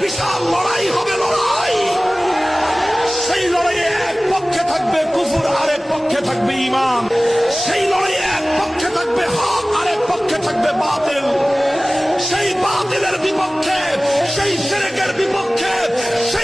বিশাল লড়াই হবে, লড়াই। সেই লড়াইয়ে এক পক্ষে থাকবে কুফর, আরেক পক্ষে থাকবে ঈমান। সেই লড়াইয়ে এক পক্ষে থাকবে হক, আরেক পক্ষে থাকবে বাতিল। সেই বাতিলের বিপক্ষে, সেই শিরকের বিপক্ষে